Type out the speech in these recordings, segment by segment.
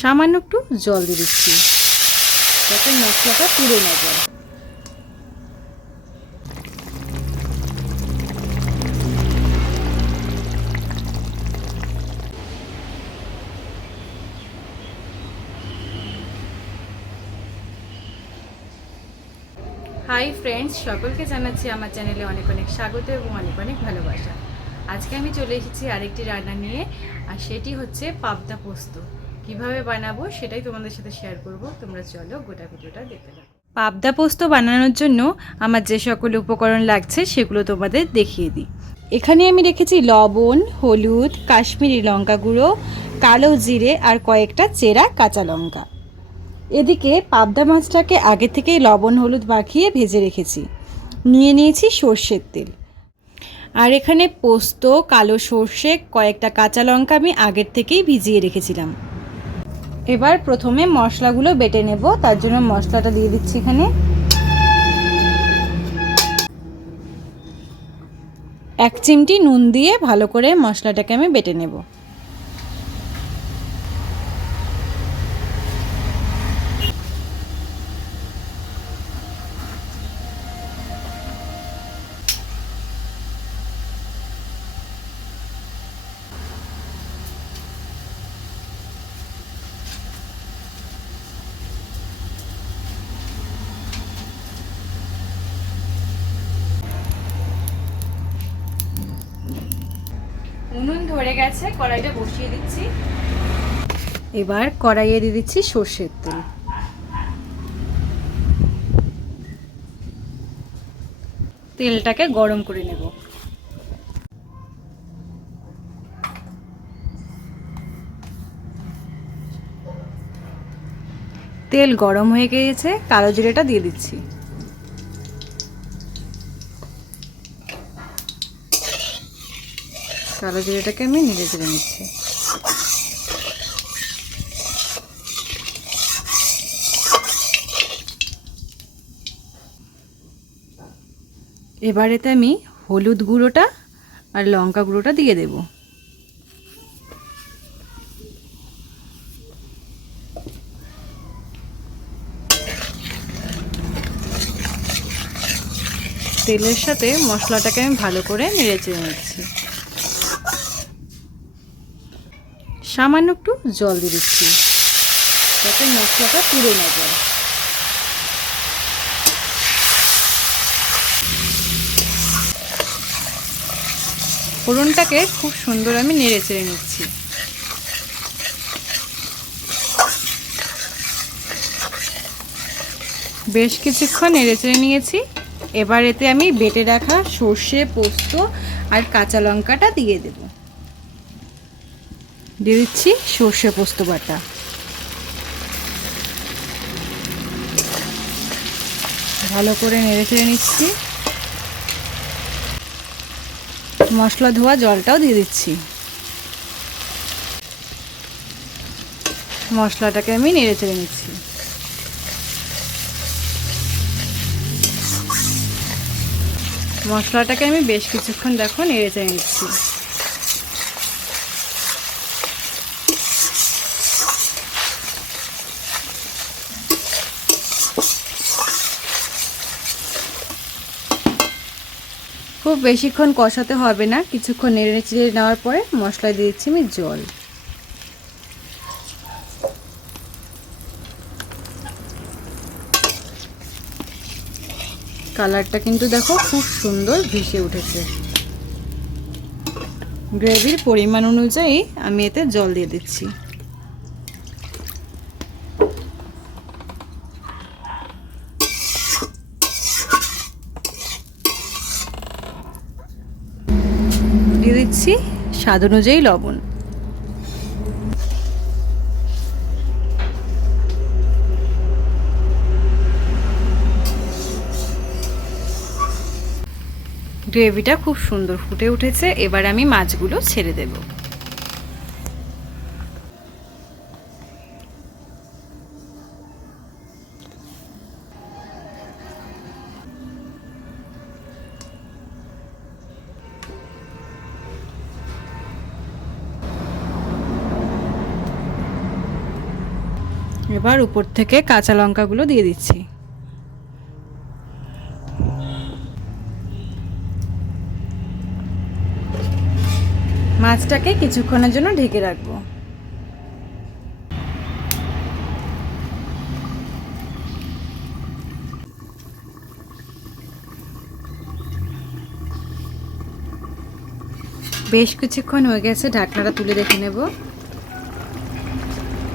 সামান্য একটু জল দিয়ে দিচ্ছি যাতে মশলাটা পুড়ে না যায়। হাই ফ্রেন্ডস, সকলকে জানাচ্ছি আমার চ্যানেলে অনেক অনেক স্বাগত এবং অনেক অনেক ভালোবাসা। আজকে আমি চলে এসেছি আরেকটি রান্না নিয়ে, আর সেটি হচ্ছে পাবদা পোস্ত। কিভাবে বানাবো সেটাই তোমাদের সাথে শেয়ার করব। তোমরা চলো গোটা ভিডিওটা দেখতে থাকো। পাবদা পোস্ত বানানোর জন্য আমার যে সকল উপকরণ লাগছে সেগুলো তোমাদের দেখিয়ে দিই। এখানে আমি রেখেছি লবণ, হলুদ, কাশ্মীরি লঙ্কা গুঁড়ো, কালো জিরে আর কয়েকটা চেরা কাঁচা লঙ্কা। এদিকে পাবদা মাছটাকে আগে থেকেই লবণ হলুদ মাখিয়ে ভেজে রেখেছি। নিয়ে নিয়েছি সর্ষের তেল, আর এখানে পোস্ত, কালো সর্ষে, কয়েকটা কাঁচা লঙ্কা আমি আগের থেকেই ভিজিয়ে রেখেছিলাম। এবার প্রথমে মশলাগুলো বেটে নেব, তার জন্য মশলাটা দিয়ে দিচ্ছি এখানে। এক চিমটি নুন দিয়ে ভালো করে মশলাটাকে আমি বেটে নেব। উনুন ধরে গেছে, কড়াইটা বসিয়ে দিচ্ছি। এবার কড়াইয়ে দিয়ে দিচ্ছি সর্ষের তেল। তেলটাকে গরম করে নেব। তেল গরম হয়ে গিয়েছে, কালো জিরেটা দিয়ে দিচ্ছি। কালো জিরেটাকে আমি নেড়ে চেড়ে নিচ্ছি। এবার এতে আমি হলুদ গুঁড়োটা আর লঙ্কা গুঁড়োটা দিয়ে দেব। তেলের সাথে মশলাটাকে আমি ভালো করে নেড়ে চেড়ে নিচ্ছি। সামান্য একটু জল দিয়ে দিচ্ছি যাতে মশলাটা পুড়ে না যায়। ফোড়নটাকে খুব সুন্দর আমি নেড়ে চেড়ে নিচ্ছি। বেশ কিছুক্ষণ নেড়ে চেড়ে নিয়েছি। এবার এতে আমি বেটে রাখা সর্ষে, পোস্ত আর কাঁচা লঙ্কাটা দিয়ে দেব। দিয়ে দিচ্ছি সর্ষে পোস্ত বাটা। ভালো করে নেড়ে চেড়ে নিচ্ছি। মশলা ধোয়া জলটাও দিয়ে দিচ্ছি। মশলাটাকে আমি নেড়ে চেড়ে নিচ্ছি। মশলাটাকে আমি বেশ কিছুক্ষণ দেখো নেড়ে চেড়ে নিচ্ছি। খুব বেশিক্ষণ কষাতে হবে না, কিছুক্ষণ নেড়ে চেড়ে নেওয়ার পরে মশলা দিয়ে দিচ্ছি আমি জল। কালারটা কিন্তু দেখো খুব সুন্দর ভেসে উঠেছে। গ্রেভির পরিমাণ অনুযায়ী আমি এতে জল দিয়ে দিচ্ছি। দিয়ে দিচ্ছি স্বাদ অনুযায়ী লবণ। গ্রেভিটা খুব সুন্দর ফুটে উঠেছে। এবার আমি মাছগুলো ছেড়ে দেব। এবার উপর থেকে কাঁচা লঙ্কাগুলো দিয়ে দিচ্ছি। মাছটাকে কিছুক্ষণের জন্য ঢেকে রাখবো। বেশ কিছুক্ষণ হয়ে গেছে, ঢাকনাটা তুলে দেখে নেব।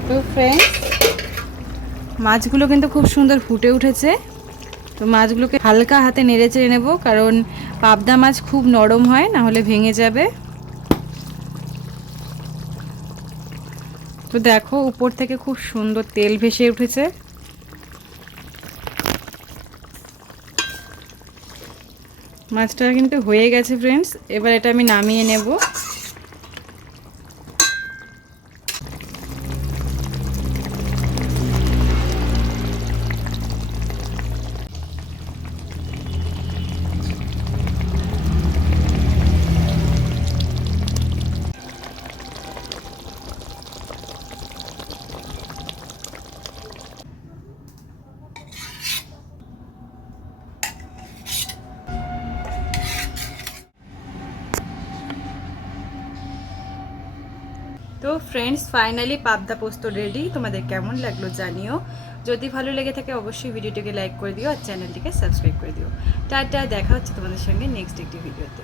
তো ফ্রেন্ডস, মাছগুলো কিন্তু খুব সুন্দর ফুটে উঠেছে। তো মাছগুলোকে হালকা হাতে নেড়ে চেড়ে নেব, কারণ পাবদা মাছ খুব নরম হয়, না হলে ভেঙে যাবে। তো দেখো, উপর থেকে খুব সুন্দর তেল ভেসে উঠেছে। মাছটা কিন্তু হয়ে গেছে ফ্রেন্ডস, এবার এটা আমি নামিয়ে নেব। তো ফ্রেন্ডস, ফাইনালি পাবদা পোস্ত রেডি। তোমাদের কেমন লাগলো জানিও। যদি ভালো লেগে থাকে অবশ্যই ভিডিওটিকে লাইক করে দিও আর চ্যানেলটিকে সাবস্ক্রাইব করে দিও। টাটা, দেখা হচ্ছে তোমাদের সঙ্গে নেক্সট একটি ভিডিওতে।